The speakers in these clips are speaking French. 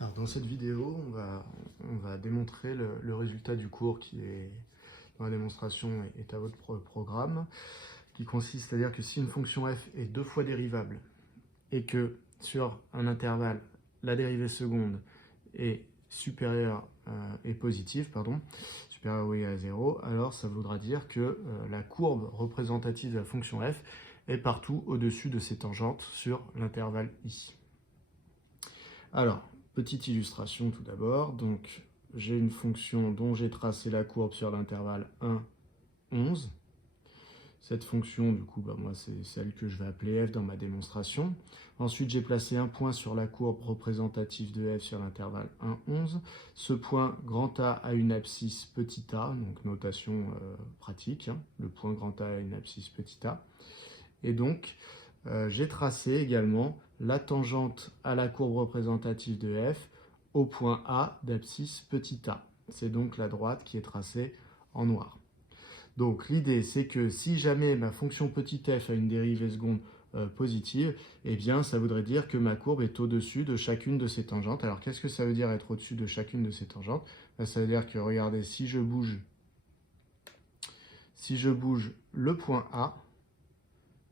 Alors dans cette vidéo, on va démontrer le résultat du cours qui est dans la démonstration est à votre programme, qui consiste à dire que si une fonction f est deux fois dérivable et que sur un intervalle, la dérivée seconde est supérieure et positive, supérieure ou égale à 0, alors ça voudra dire que la courbe représentative de la fonction f est partout au-dessus de ses tangentes sur l'intervalle i. Alors, petite illustration tout d'abord. Donc, j'ai une fonction dont j'ai tracé la courbe sur l'intervalle 1, 11. Cette fonction, du coup, moi, c'est celle que je vais appeler f dans ma démonstration. Ensuite, j'ai placé un point sur la courbe représentative de f sur l'intervalle 1, 11. Ce point, grand A, a une abscisse petit a, donc notation pratique. Le point grand A a une abscisse petit a. Et donc, j'ai tracé également la tangente à la courbe représentative de f au point A d'abscisse petit a. C'est donc la droite qui est tracée en noir. Donc l'idée, c'est que si jamais ma fonction petit f a une dérivée seconde positive, eh bien ça voudrait dire que ma courbe est au-dessus de chacune de ces tangentes. Alors qu'est-ce que ça veut dire être au-dessus de chacune de ces tangentes? Ça veut dire que, regardez, si je bouge le point A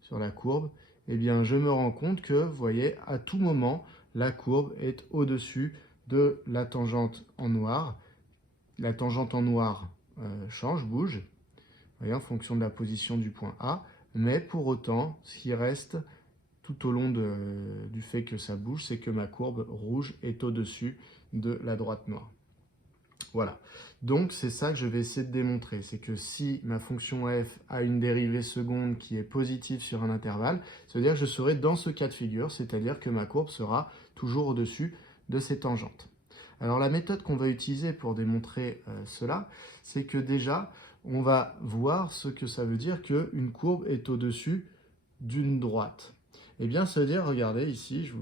sur la courbe, eh bien, je me rends compte que, vous voyez, à tout moment, la courbe est au-dessus de la tangente en noir. La tangente en noir change, bouge, vous voyez, en fonction de la position du point A, mais pour autant, ce qui reste tout au long du fait que ça bouge, c'est que ma courbe rouge est au-dessus de la droite noire. Voilà, donc c'est ça que je vais essayer de démontrer, c'est que si ma fonction f a une dérivée seconde qui est positive sur un intervalle, ça veut dire que je serai dans ce cas de figure, c'est-à-dire que ma courbe sera toujours au-dessus de ses tangentes. Alors la méthode qu'on va utiliser pour démontrer cela, c'est que déjà, on va voir ce que ça veut dire qu'une courbe est au-dessus d'une droite. Eh bien, ça veut dire, regardez ici, je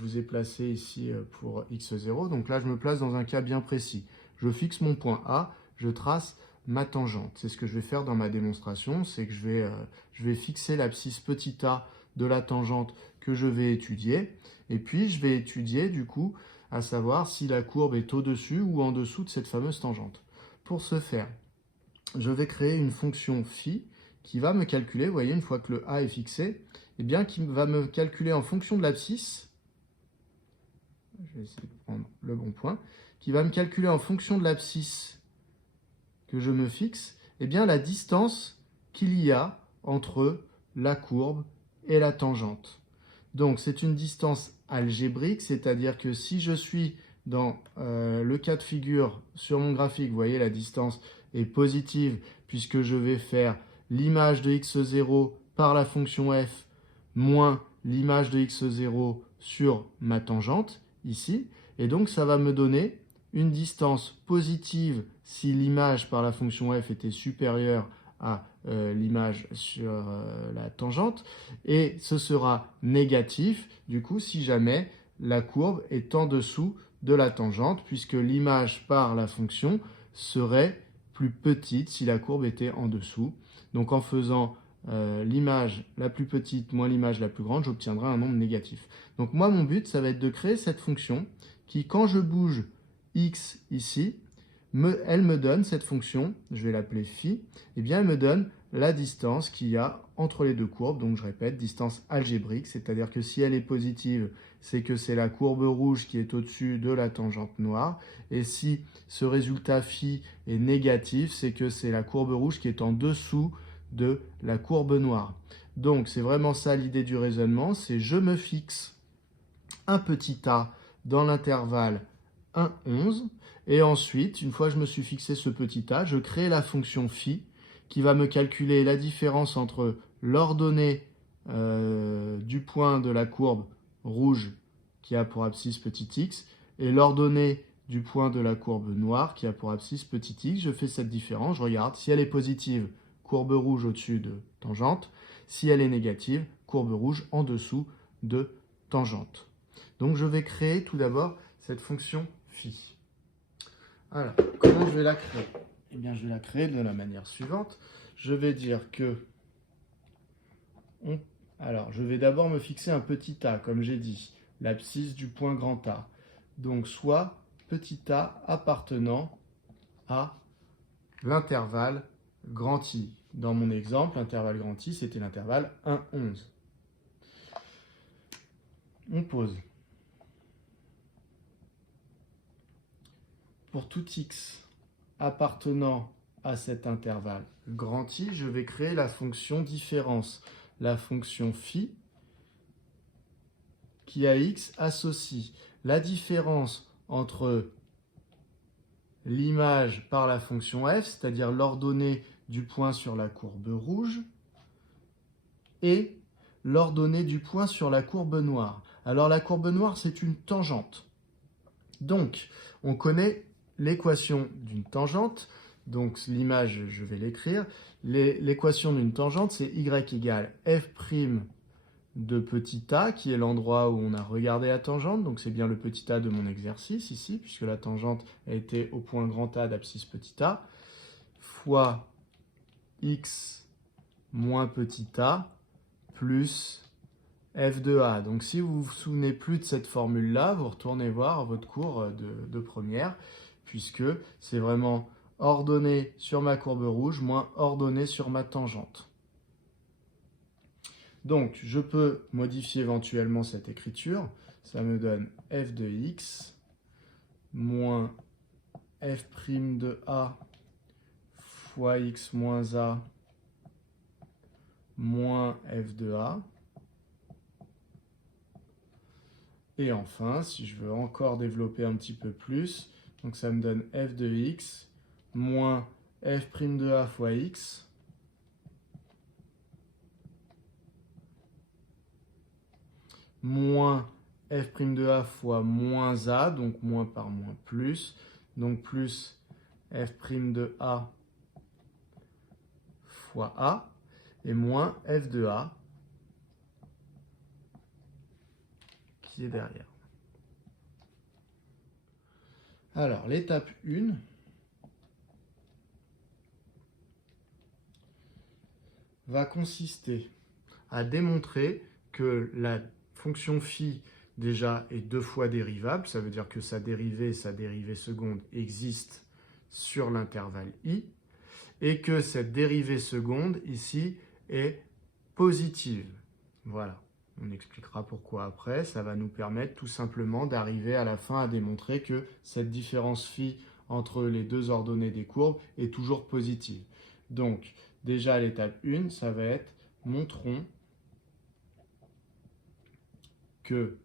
vous ai placé ici pour x0. Donc là, je me place dans un cas bien précis. Je fixe mon point A, je trace ma tangente. C'est ce que je vais faire dans ma démonstration, c'est que je vais fixer l'abscisse petit a de la tangente que je vais étudier. Et puis, je vais étudier, du coup, à savoir si la courbe est au-dessus ou en dessous de cette fameuse tangente. Pour ce faire, je vais créer une fonction phi qui va me calculer, vous voyez, une fois que le a est fixé, eh bien, qui va me calculer en fonction de l'abscisse, je vais essayer de prendre le bon point, qui va me calculer en fonction de l'abscisse que je me fixe, eh bien, la distance qu'il y a entre la courbe et la tangente. Donc, c'est une distance algébrique, c'est-à-dire que si je suis dans le cas de figure sur mon graphique, vous voyez, la distance est positive puisque je vais faire l'image de x0 par la fonction f moins l'image de x0 sur ma tangente, ici. Et donc, ça va me donner une distance positive si l'image par la fonction f était supérieure à l'image sur la tangente, et ce sera négatif, du coup, si jamais la courbe est en dessous de la tangente, puisque l'image par la fonction serait plus petite si la courbe était en dessous. Donc en faisant l'image la plus petite moins l'image la plus grande, j'obtiendrai un nombre négatif. Donc moi, mon but, ça va être de créer cette fonction qui, quand je bouge x ici, elle me donne cette fonction, je vais l'appeler phi, et bien elle me donne la distance qu'il y a entre les deux courbes. Donc je répète, distance algébrique, c'est-à-dire que si elle est positive, c'est que c'est la courbe rouge qui est au-dessus de la tangente noire. Et si ce résultat phi est négatif, c'est que c'est la courbe rouge qui est en dessous de la courbe noire. Donc c'est vraiment ça l'idée du raisonnement, c'est je me fixe un petit a dans l'intervalle 1, 11. Et ensuite, une fois que je me suis fixé ce petit a, je crée la fonction phi qui va me calculer la différence entre l'ordonnée du point de la courbe rouge qui a pour abscisse petit x et l'ordonnée du point de la courbe noire qui a pour abscisse petit x. Je fais cette différence, je regarde. Si elle est positive, courbe rouge au-dessus de tangente. Si elle est négative, courbe rouge en dessous de tangente. Donc je vais créer tout d'abord cette fonction phi. Alors, comment je vais la créer? Eh bien, je vais la créer de la manière suivante. Je vais dire que... Alors, je vais d'abord me fixer un petit a, comme j'ai dit, l'abscisse du point grand A. donc soit petit a appartenant à l'intervalle grand I. Dans mon exemple, l'intervalle grand I, c'était l'intervalle 1, 11. On pose. Pour tout x appartenant à cet intervalle grand I, je vais créer la fonction différence, la fonction phi qui à x associe la différence entre l'image par la fonction f, c'est-à-dire l'ordonnée du point sur la courbe rouge, et l'ordonnée du point sur la courbe noire. Alors la courbe noire, c'est une tangente. Donc, on connaît l'équation d'une tangente. Donc l'image, je vais l'écrire. L'équation d'une tangente, c'est y égale f' de petit a, qui est l'endroit où on a regardé la tangente. Donc c'est bien le petit a de mon exercice ici, puisque la tangente a été au point grand A d'abscisse petit a, fois x moins petit a plus f de a. Donc si vous vous souvenez plus de cette formule-là, vous retournez voir votre cours de première, puisque c'est vraiment ordonnée sur ma courbe rouge moins ordonnée sur ma tangente. Donc, je peux modifier éventuellement cette écriture. Ça me donne f de x moins f' de a fois x moins a moins f de a. Et enfin, si je veux encore développer un petit peu plus, donc ça me donne f de x moins f' de a fois x moins f' de a fois moins a, donc moins par moins plus, donc plus f' de a fois a, et moins f de a qui est derrière. Alors, l'étape 1, va consister à démontrer que la fonction phi déjà est 2 fois dérivable, ça veut dire que sa dérivée seconde existent sur l'intervalle i, et que cette dérivée seconde ici est positive. Voilà, on expliquera pourquoi après, ça va nous permettre tout simplement d'arriver à la fin à démontrer que cette différence phi entre les deux ordonnées des courbes est toujours positive. Donc, déjà l'étape 1, ça va être montrons que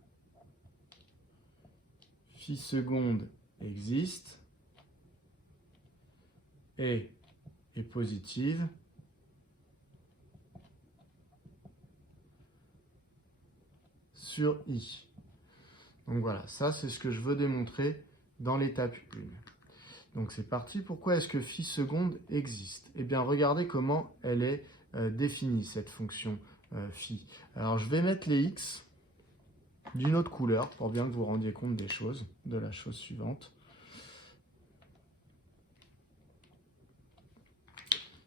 phi seconde existe et est positive sur i. Donc voilà, ça c'est ce que je veux démontrer dans l'étape 1. Donc c'est parti. Pourquoi est-ce que phi seconde existe? Eh bien, regardez comment elle est définie, cette fonction phi. Alors je vais mettre les x d'une autre couleur pour bien que vous vous rendiez compte des choses, de la chose suivante.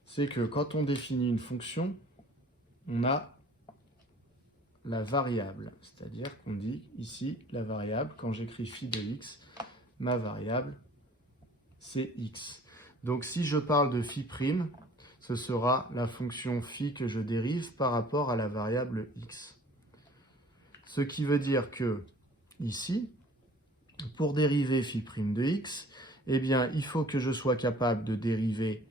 C'est que quand on définit une fonction, on a la variable. C'est-à-dire qu'on dit ici la variable, quand j'écris phi de x, ma variable c'est x. Donc si je parle de phi prime, ce sera la fonction phi que je dérive par rapport à la variable x. Ce qui veut dire que ici, pour dériver phi prime de x, eh bien, il faut que je sois capable de dériver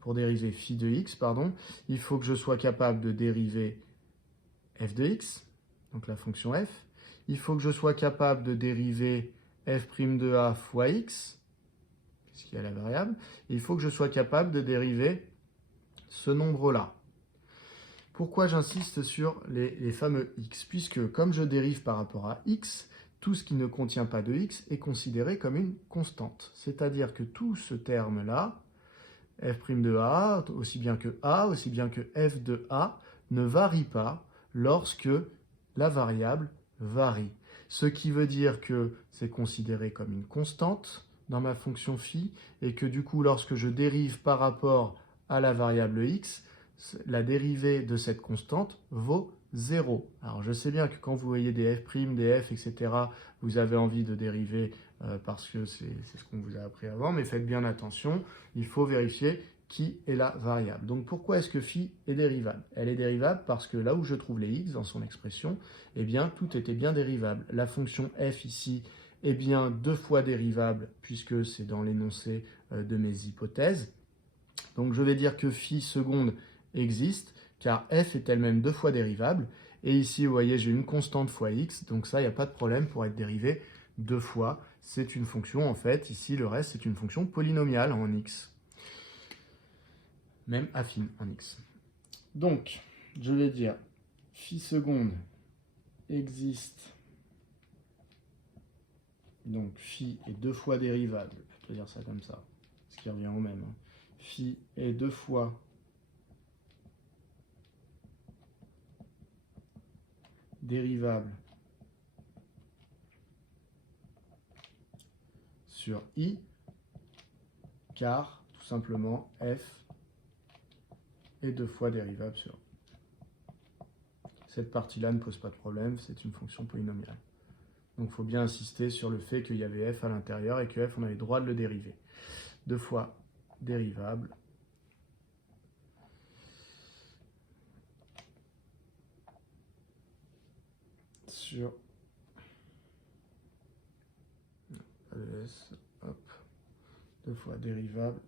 pour dériver phi de x, pardon, il faut que je sois capable de dériver f de x, donc la fonction f. Il faut que je sois capable de dériver f' de a fois x, puisqu'il y a la variable. Et il faut que je sois capable de dériver ce nombre-là. Pourquoi j'insiste sur les fameux x? Puisque comme je dérive par rapport à x, tout ce qui ne contient pas de x est considéré comme une constante. C'est-à-dire que tout ce terme-là, f' de a, aussi bien que a, aussi bien que f de a, ne varie pas lorsque la variable varie. Ce qui veut dire que c'est considéré comme une constante dans ma fonction phi, et que du coup, lorsque je dérive par rapport à la variable x, la dérivée de cette constante vaut 0. Alors je sais bien que quand vous voyez des f', des f, etc., vous avez envie de dériver parce que c'est ce qu'on vous a appris avant, mais faites bien attention, il faut vérifier qui est la variable. Donc pourquoi est-ce que phi est dérivable? Elle est dérivable parce que là où je trouve les x dans son expression, eh bien tout était bien dérivable. La fonction f ici est bien 2 fois dérivable puisque c'est dans l'énoncé de mes hypothèses. Donc je vais dire que phi seconde existe car f est elle-même 2 fois dérivable. Et ici, vous voyez, j'ai une constante fois x, donc ça, il n'y a pas de problème pour être dérivé 2 fois. C'est une fonction, en fait, ici, le reste, c'est une fonction polynomiale en x. Même affine en x. Donc, je vais dire phi seconde existe. Donc, phi est 2 fois dérivable. Je peux dire ça comme ça, ce qui revient au même. Phi est 2 fois dérivable sur i, car tout simplement f est 2 fois dérivable sur i. Cette partie-là ne pose pas de problème, c'est une fonction polynomiale. Donc il faut bien insister sur le fait qu'il y avait f à l'intérieur et que f, on avait le droit de le dériver. 2 fois dérivable sur hop, 2 fois dérivable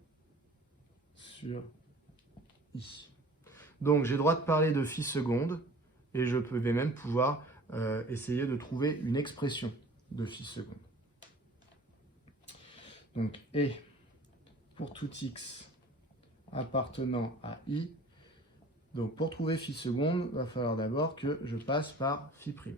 sur i. Donc j'ai le droit de parler de phi seconde et je vais même pouvoir essayer de trouver une expression de phi seconde. Donc et pour tout x appartenant à i, donc pour trouver phi seconde, il va falloir d'abord que je passe par phi prime.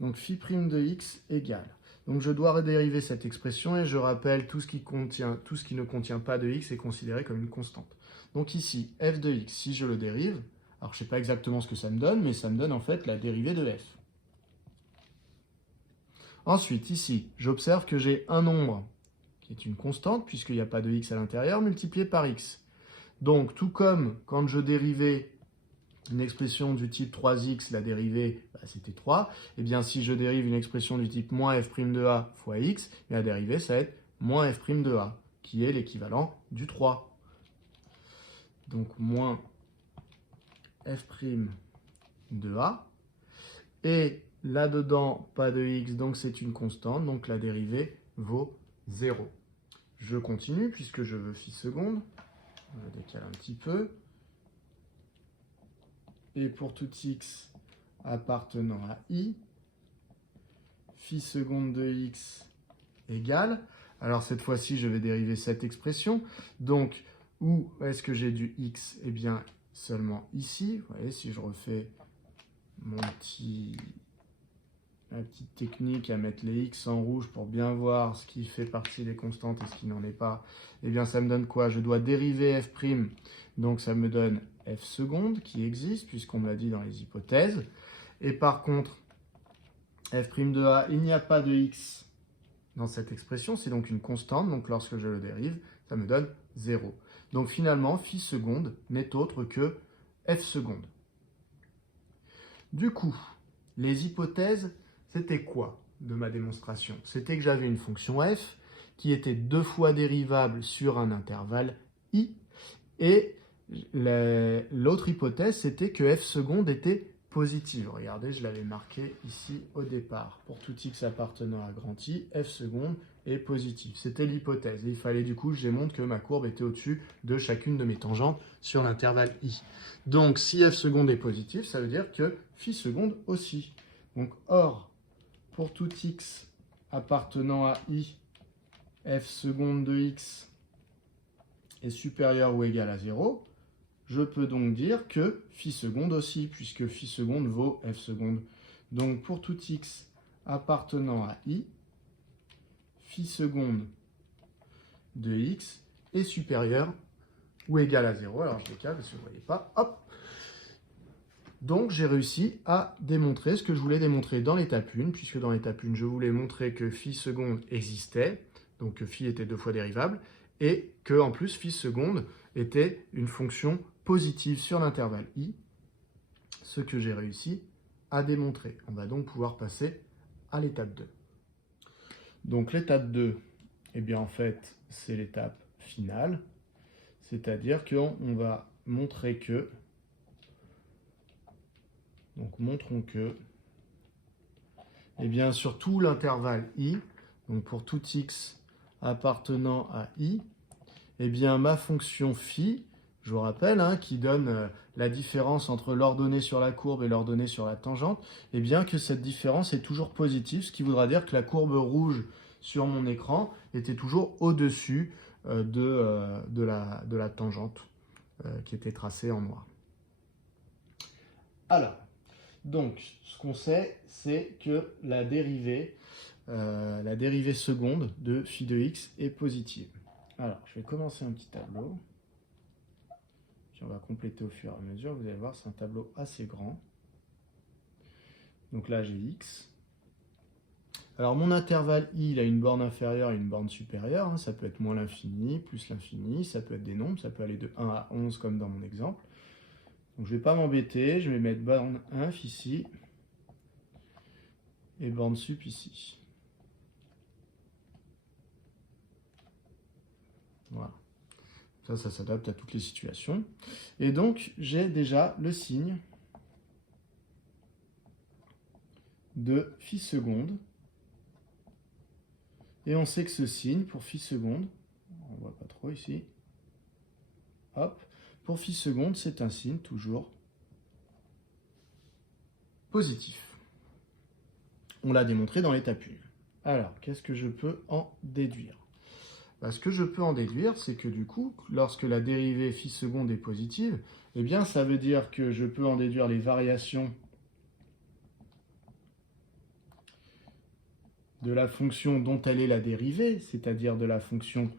Donc phi prime de x égale. Donc je dois redériver cette expression et je rappelle tout ce qui ne contient pas de x est considéré comme une constante. Donc ici, f de x, si je le dérive, alors je ne sais pas exactement ce que ça me donne, mais ça me donne en fait la dérivée de f. Ensuite, ici, j'observe que j'ai un nombre qui est une constante, puisqu'il n'y a pas de x à l'intérieur, multiplié par x. Donc, tout comme quand je dérivais une expression du type 3x, la dérivée, c'était 3, et bien si je dérive une expression du type moins f' de a fois x, la dérivée, ça va être moins f' de a, qui est l'équivalent du 3. Donc, moins f' de a, et là-dedans, pas de x, donc c'est une constante, donc la dérivée vaut 0. Je continue, puisque je veux phi seconde. Je décale un petit peu. Et pour tout x appartenant à i, phi seconde de x égale. Alors cette fois-ci, je vais dériver cette expression. Donc, où est-ce que j'ai du x? Eh bien, seulement ici. Vous voyez, si je refais ma petite technique à mettre les x en rouge pour bien voir ce qui fait partie des constantes et ce qui n'en est pas, eh bien ça me donne quoi? Je dois dériver f', donc ça me donne f seconde qui existe puisqu'on me l'a dit dans les hypothèses. Et par contre, f' de a, il n'y a pas de x dans cette expression, c'est donc une constante, donc lorsque je le dérive, ça me donne 0. Donc finalement, phi seconde n'est autre que f seconde. Du coup, les hypothèses, c'était quoi de ma démonstration? C'était que j'avais une fonction f qui était 2 fois dérivable sur un intervalle i, et l'autre hypothèse, c'était que f seconde était positive. Regardez, je l'avais marqué ici au départ. Pour tout x appartenant à grand I, f seconde est positive. C'était l'hypothèse. Et il fallait du coup que je démontre que ma courbe était au-dessus de chacune de mes tangentes sur l'intervalle i. Donc, si f seconde est positive, ça veut dire que phi seconde aussi. Donc, or, pour tout x appartenant à i, f seconde de x est supérieur ou égal à 0, je peux donc dire que phi seconde aussi, puisque phi seconde vaut f seconde. Donc pour tout x appartenant à i, phi seconde de x est supérieur ou égal à 0. Alors je décale parce que vous ne voyez pas. Hop. Donc j'ai réussi à démontrer ce que je voulais démontrer dans l'étape 1, puisque dans l'étape 1, je voulais montrer que phi seconde existait, donc que phi était 2 fois dérivable, et que en plus phi seconde était une fonction positive sur l'intervalle i, ce que j'ai réussi à démontrer. On va donc pouvoir passer à l'étape 2. Donc l'étape 2, eh bien en fait, c'est l'étape finale, c'est-à-dire qu'on va montrer que, donc montrons que, eh bien sur tout l'intervalle i, donc pour tout x appartenant à i, eh bien ma fonction phi, je vous rappelle, qui donne la différence entre l'ordonnée sur la courbe et l'ordonnée sur la tangente, eh bien que cette différence est toujours positive, ce qui voudra dire que la courbe rouge sur mon écran était toujours au-dessus de la tangente qui était tracée en noir. Alors, donc, ce qu'on sait, c'est que la dérivée seconde de phi de x est positive. Alors, je vais commencer un petit tableau. Puis on va compléter au fur et à mesure. Vous allez voir, c'est un tableau assez grand. Donc là, j'ai x. Alors, mon intervalle i, il a une borne inférieure et une borne supérieure. Ça peut être moins l'infini, plus l'infini. Ça peut être des nombres. Ça peut aller de 1 à 11, comme dans mon exemple. Donc, je ne vais pas m'embêter. Je vais mettre borne inf ici. Et borne sup ici. Voilà. Ça s'adapte à toutes les situations. Et donc, j'ai déjà le signe de phi seconde. Et on sait que ce signe, pour phi seconde, on ne voit pas trop ici, hop, pour phi seconde, c'est un signe toujours positif. On l'a démontré dans l'étape 1. Alors, qu'est-ce que je peux en déduire ? Ce que je peux en déduire, c'est que du coup, lorsque la dérivée phi seconde est positive, eh bien, ça veut dire que je peux en déduire les variations de la fonction dont elle est la dérivée, c'est-à-dire de la fonction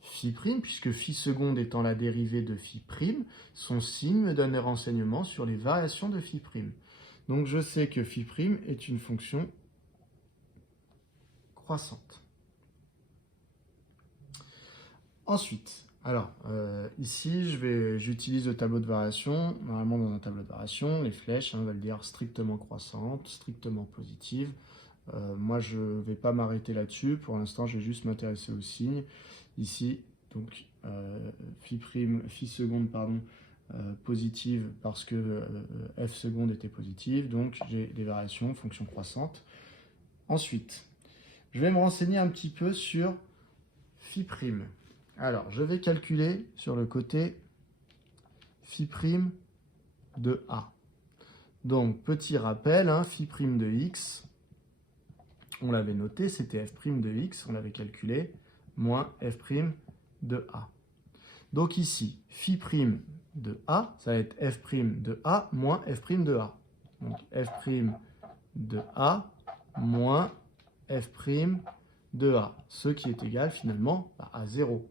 phi prime, puisque phi seconde étant la dérivée de phi prime, son signe me donne des renseignements sur les variations de phi prime. Donc je sais que phi prime est une fonction croissante. Ensuite, alors ici j'utilise le tableau de variation. Normalement dans un tableau de variation, les flèches veulent dire strictement croissante, strictement positive. Moi je ne vais pas m'arrêter là-dessus. Pour l'instant je vais juste m'intéresser au signe. Ici, donc phi seconde, pardon, positive parce que f seconde était positive. Donc j'ai des variations, fonction croissante. Ensuite, je vais me renseigner un petit peu sur phi prime. Alors, je vais calculer sur le côté phi prime de A. Donc, petit rappel, phi prime de x, on l'avait noté, c'était f prime de x, on l'avait calculé, moins f prime de A. Donc ici, phi prime de A, ça va être f prime de A moins f prime de A. Donc, f prime de A moins f prime de A, ce qui est égal finalement à 0.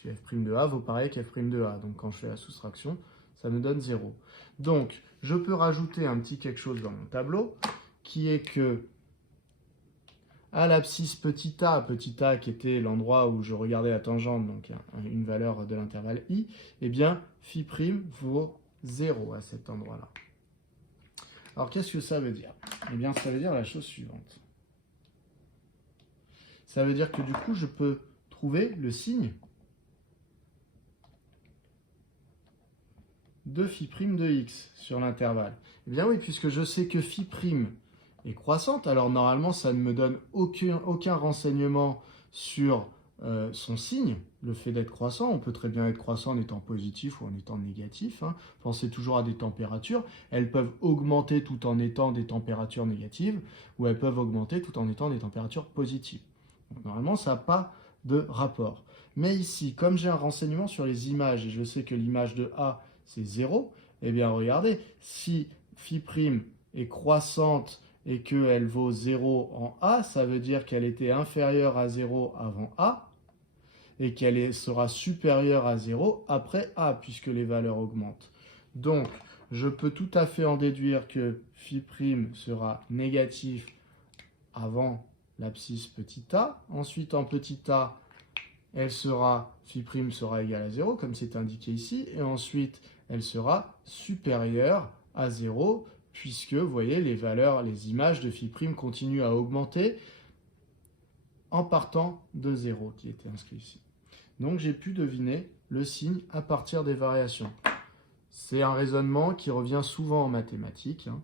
Si f' de A vaut pareil qu'f' de A. Donc quand je fais la soustraction, ça me donne 0. Donc je peux rajouter un petit quelque chose dans mon tableau, qui est que à l'abscisse petit a qui était l'endroit où je regardais la tangente, donc une valeur de l'intervalle i, eh bien phi' vaut 0 à cet endroit-là. Alors qu'est-ce que ça veut dire? Eh bien ça veut dire la chose suivante. Ça veut dire que du coup je peux trouver le signe de phi' de x sur l'intervalle. Eh bien oui, puisque je sais que phi' est croissante, alors normalement ça ne me donne aucun renseignement sur son signe, le fait d'être croissant. On peut très bien être croissant en étant positif ou en étant négatif. Pensez toujours à des températures. Elles peuvent augmenter tout en étant des températures négatives, ou elles peuvent augmenter tout en étant des températures positives. Donc, normalement, ça n'a pas de rapport. Mais ici, comme j'ai un renseignement sur les images, et je sais que l'image de A, c'est 0, eh bien regardez, si phi' est croissante et qu'elle vaut 0 en A, ça veut dire qu'elle était inférieure à 0 avant A, et qu'elle sera supérieure à 0 après A, puisque les valeurs augmentent. Donc, je peux tout à fait en déduire que phi' sera négatif avant l'abscisse petit a. Ensuite, en petit a, phi' sera égale à 0, comme c'est indiqué ici. Et ensuite, elle sera supérieure à 0, puisque, vous voyez, les valeurs, les images de phi' continuent à augmenter en partant de 0 qui était inscrit ici. Donc j'ai pu deviner le signe à partir des variations. C'est un raisonnement qui revient souvent en mathématiques, hein,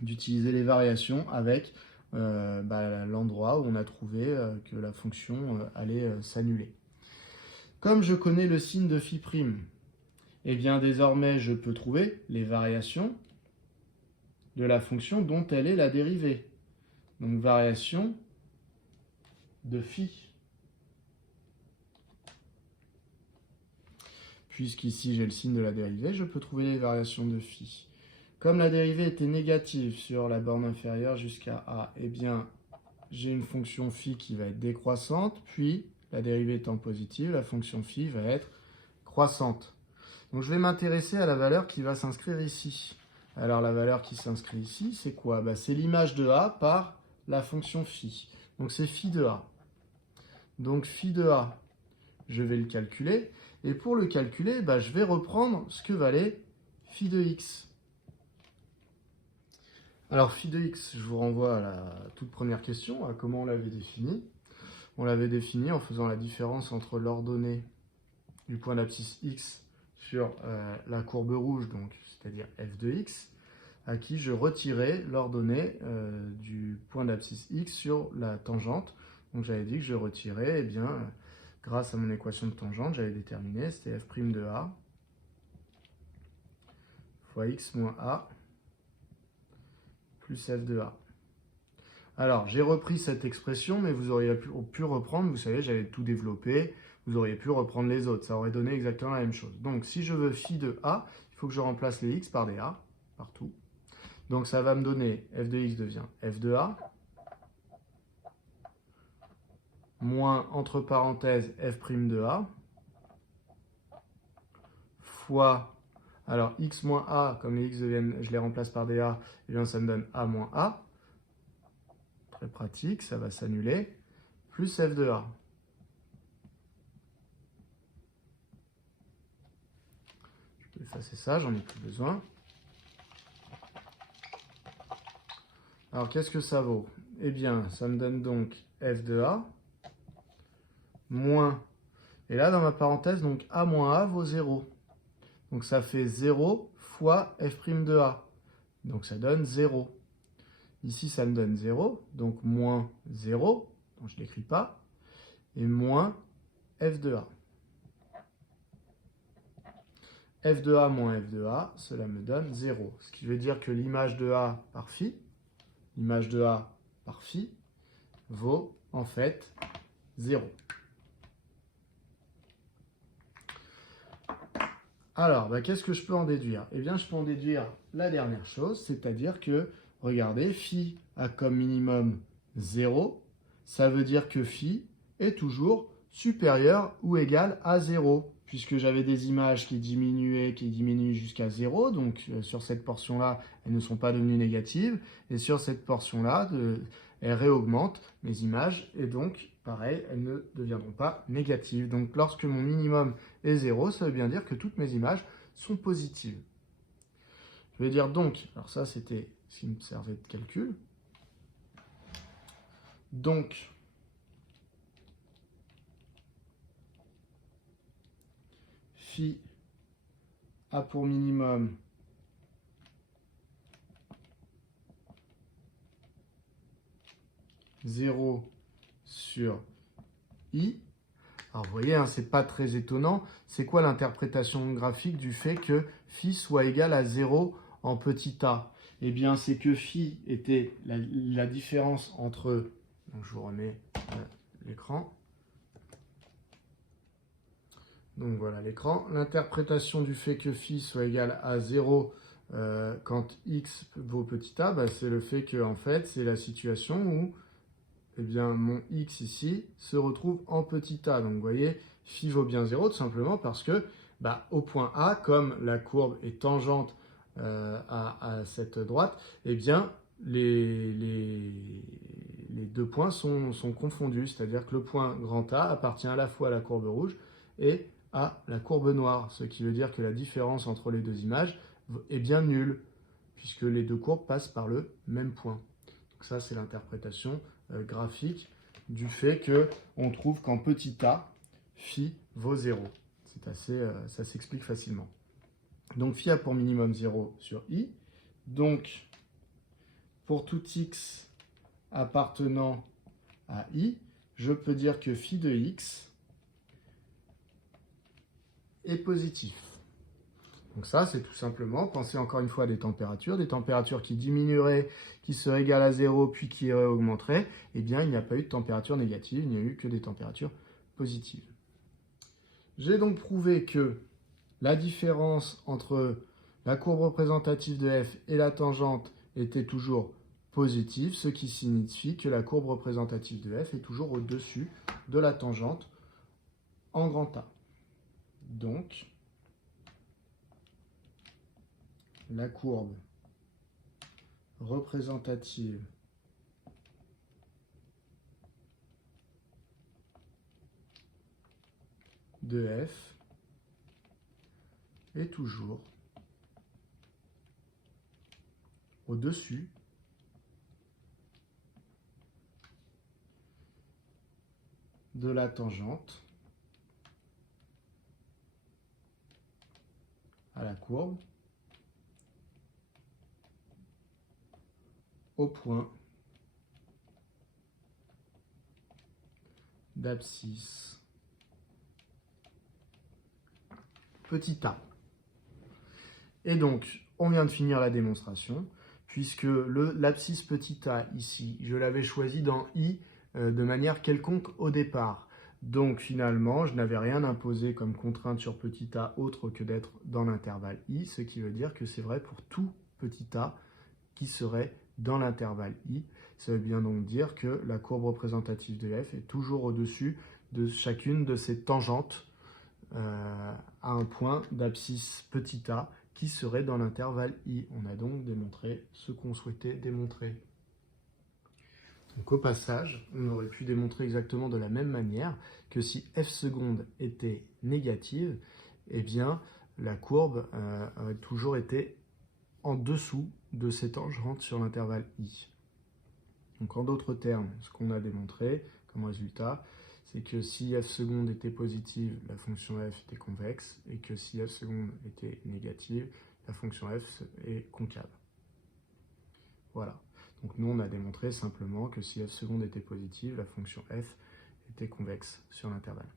d'utiliser les variations avec l'endroit où on a trouvé que la fonction allait s'annuler. Comme je connais le signe de phi', eh bien désormais je peux trouver les variations de la fonction dont elle est la dérivée. Donc variation de phi. Puisqu'ici j'ai le signe de la dérivée, je peux trouver les variations de phi. Comme la dérivée était négative sur la borne inférieure jusqu'à a, eh bien j'ai une fonction phi qui va être décroissante, puis la dérivée étant positive, la fonction phi va être croissante. Donc je vais m'intéresser à la valeur qui va s'inscrire ici. Alors la valeur qui s'inscrit ici, c'est quoi? C'est l'image de a par la fonction phi. Donc c'est phi de a. Donc phi de a, je vais le calculer. Et pour le calculer, je vais reprendre ce que valait phi de x. Alors phi de x, je vous renvoie à la toute première question, à comment on l'avait défini. On l'avait défini en faisant la différence entre l'ordonnée du point d'abscisse x sur la courbe rouge, donc c'est-à-dire f de x, à qui je retirais l'ordonnée du point d'abscisse x sur la tangente. Donc j'avais dit que je retirais, eh bien, grâce à mon équation de tangente, j'avais déterminé, c'était f' de a fois x moins a plus f de a. Alors, j'ai repris cette expression, mais vous auriez pu reprendre, vous savez, j'avais tout développé, vous auriez pu reprendre les autres, ça aurait donné exactement la même chose. Donc, si je veux phi de a, il faut que je remplace les x par des a, partout. Donc, ça va me donner, f de x devient f de a, moins, entre parenthèses, f' de a, fois, alors x moins a, comme les x deviennent, je les remplace par des a, et bien ça me donne a moins a, très pratique, ça va s'annuler, plus f de a. Je peux effacer ça, j'en ai plus besoin. Alors qu'est-ce que ça vaut? Eh bien, ça me donne donc f de a, moins, et là dans ma parenthèse, donc a moins a vaut 0. Donc ça fait 0 fois f' de a. Donc ça donne 0. Ici, ça me donne 0, donc moins 0, donc je ne l'écris pas, et moins f de a. F de a moins f de a, cela me donne 0. Ce qui veut dire que l'image de a par phi, vaut en fait 0. Alors, qu'est-ce que je peux en déduire? Eh bien, je peux en déduire la dernière chose, c'est-à-dire que, regardez, phi a comme minimum 0, ça veut dire que phi est toujours supérieur ou égal à 0, puisque j'avais des images qui diminuent jusqu'à 0, donc sur cette portion-là, elles ne sont pas devenues négatives, et sur cette portion-là, elles réaugmentent mes images, et donc, pareil, elles ne deviendront pas négatives. Donc, lorsque mon minimum est 0, ça veut bien dire que toutes mes images sont positives. Je vais dire donc, alors ça c'était ce qui me servait de calcul, donc phi a pour minimum zéro sur i. Alors vous voyez, c'est pas très étonnant. C'est quoi l'interprétation graphique du fait que phi soit égal à 0 en petit a? Eh bien, c'est que phi était la différence entre... Donc je vous remets l'écran. Donc voilà l'écran. L'interprétation du fait que phi soit égal à 0 quand x vaut petit a, c'est le fait que, en fait, c'est la situation où eh bien, mon x ici se retrouve en petit a. Donc, vous voyez, phi vaut bien 0, tout simplement parce que, au point A, comme la courbe est tangente à cette droite, eh bien, les deux points sont confondus. C'est-à-dire que le point grand A appartient à la fois à la courbe rouge et à la courbe noire. Ce qui veut dire que la différence entre les deux images est bien nulle. puisque les deux courbes passent par le même point. Donc ça, c'est l'interprétation graphique du fait qu'on trouve qu'en petit a, phi vaut 0. C'est assez, ça s'explique facilement. Donc phi a pour minimum 0 sur i. Donc pour tout x appartenant à i, je peux dire que phi de x est positif. Donc ça, c'est tout simplement, pensez encore une fois à des températures qui diminueraient, qui seraient égales à 0, puis qui augmenteraient. Eh bien, il n'y a pas eu de température négative, il n'y a eu que des températures positives. J'ai donc prouvé que la différence entre la courbe représentative de f et la tangente était toujours positive, ce qui signifie que la courbe représentative de f est toujours au-dessus de la tangente en grand A. Donc, la courbe représentative de f est toujours au-dessus de la tangente à la courbe au point d'abscisse petit a. Et donc, on vient de finir la démonstration, puisque l'abscisse petit a ici, je l'avais choisi dans i de manière quelconque au départ. Donc finalement, je n'avais rien imposé comme contrainte sur petit a autre que d'être dans l'intervalle i, ce qui veut dire que c'est vrai pour tout petit a qui serait dans l'intervalle i. Ça veut bien donc dire que la courbe représentative de f est toujours au-dessus de chacune de ces tangentes à un point d'abscisse petit a qui serait dans l'intervalle i. On a donc démontré ce qu'on souhaitait démontrer. Donc au passage, on aurait pu démontrer exactement de la même manière que si f seconde était négative, eh bien la courbe aurait toujours été en dessous de ces tangentes sur l'intervalle i. Donc en d'autres termes, ce qu'on a démontré comme résultat, c'est que si f seconde était positive, la fonction f était convexe, et que si f seconde était négative, la fonction f est concave. Voilà. Donc nous, on a démontré simplement que si f seconde était positive, la fonction f était convexe sur l'intervalle.